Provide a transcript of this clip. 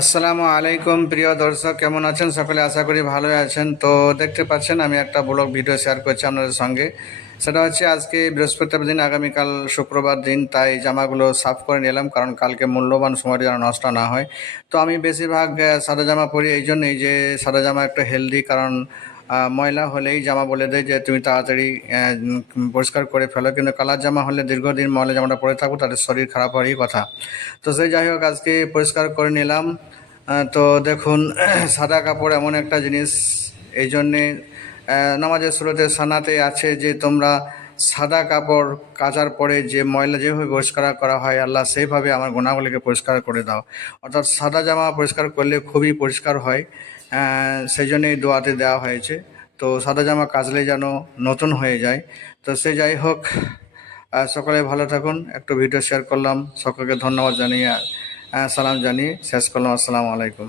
আসসালামু আলাইকুম প্রিয় দর্শক, কেমন আছেন সকলে? আশা করি ভালোই আছেন। তো দেখতে পাচ্ছেন আমি একটা ব্লগ ভিডিও শেয়ার করছি আপনাদের সঙ্গে। সেটা হচ্ছে আজকে বৃহস্পতিবার দিন, আগামীকাল শুক্রবার দিন, তাই জামাগুলো সাফ করে নিলাম, কারণ কালকে মূল্যবান সময়টা যেন নষ্ট না হয়। তো আমি বেশিরভাগ সাদা জামা পরি এই জন্যই যে সাদা জামা একটা হেলদি, কারণ ময়লা হলেই জামা বলে দেয় যে তুমি তাড়াতাড়ি পরিষ্কার করে ফেলো, কিন্তু কালার জামা হলে দীর্ঘদিন ময়লা জামাটা পরে থাকবো, তাদের শরীর খারাপ হওয়ারই কথা। তো সেই যাই হোক, আজকে পরিষ্কার করে নিলাম। তো দেখুন, সাদা কাপড় এমন একটা জিনিস, এই জন্যে নামাজের শুরুতে সানাতে আছে যে তোমরা সাদা কাপড় কাচার পরে যে ময়লা যেভাবে পরিষ্কার করা হয়, আল্লাহ সেইভাবে আমার গুনাহগুলিকে পরিষ্কার করে দাও। অর্থাৎ সাদা জামা পরিষ্কার করলে খুবই পরিষ্কার হয়, সেই জন্যই দোয়াতে দেওয়া হয়েছে। তো সাদা জামা কাচলে যেন নতুন হয়ে যায়। তো সে যাই হোক, সকলে ভালো থাকুন। একটু ভিডিও শেয়ার করলাম, সকলকে ধন্যবাদ জানিয়ে সালাম জানিয়ে শেষ করলাম। আসসালামু আলাইকুম।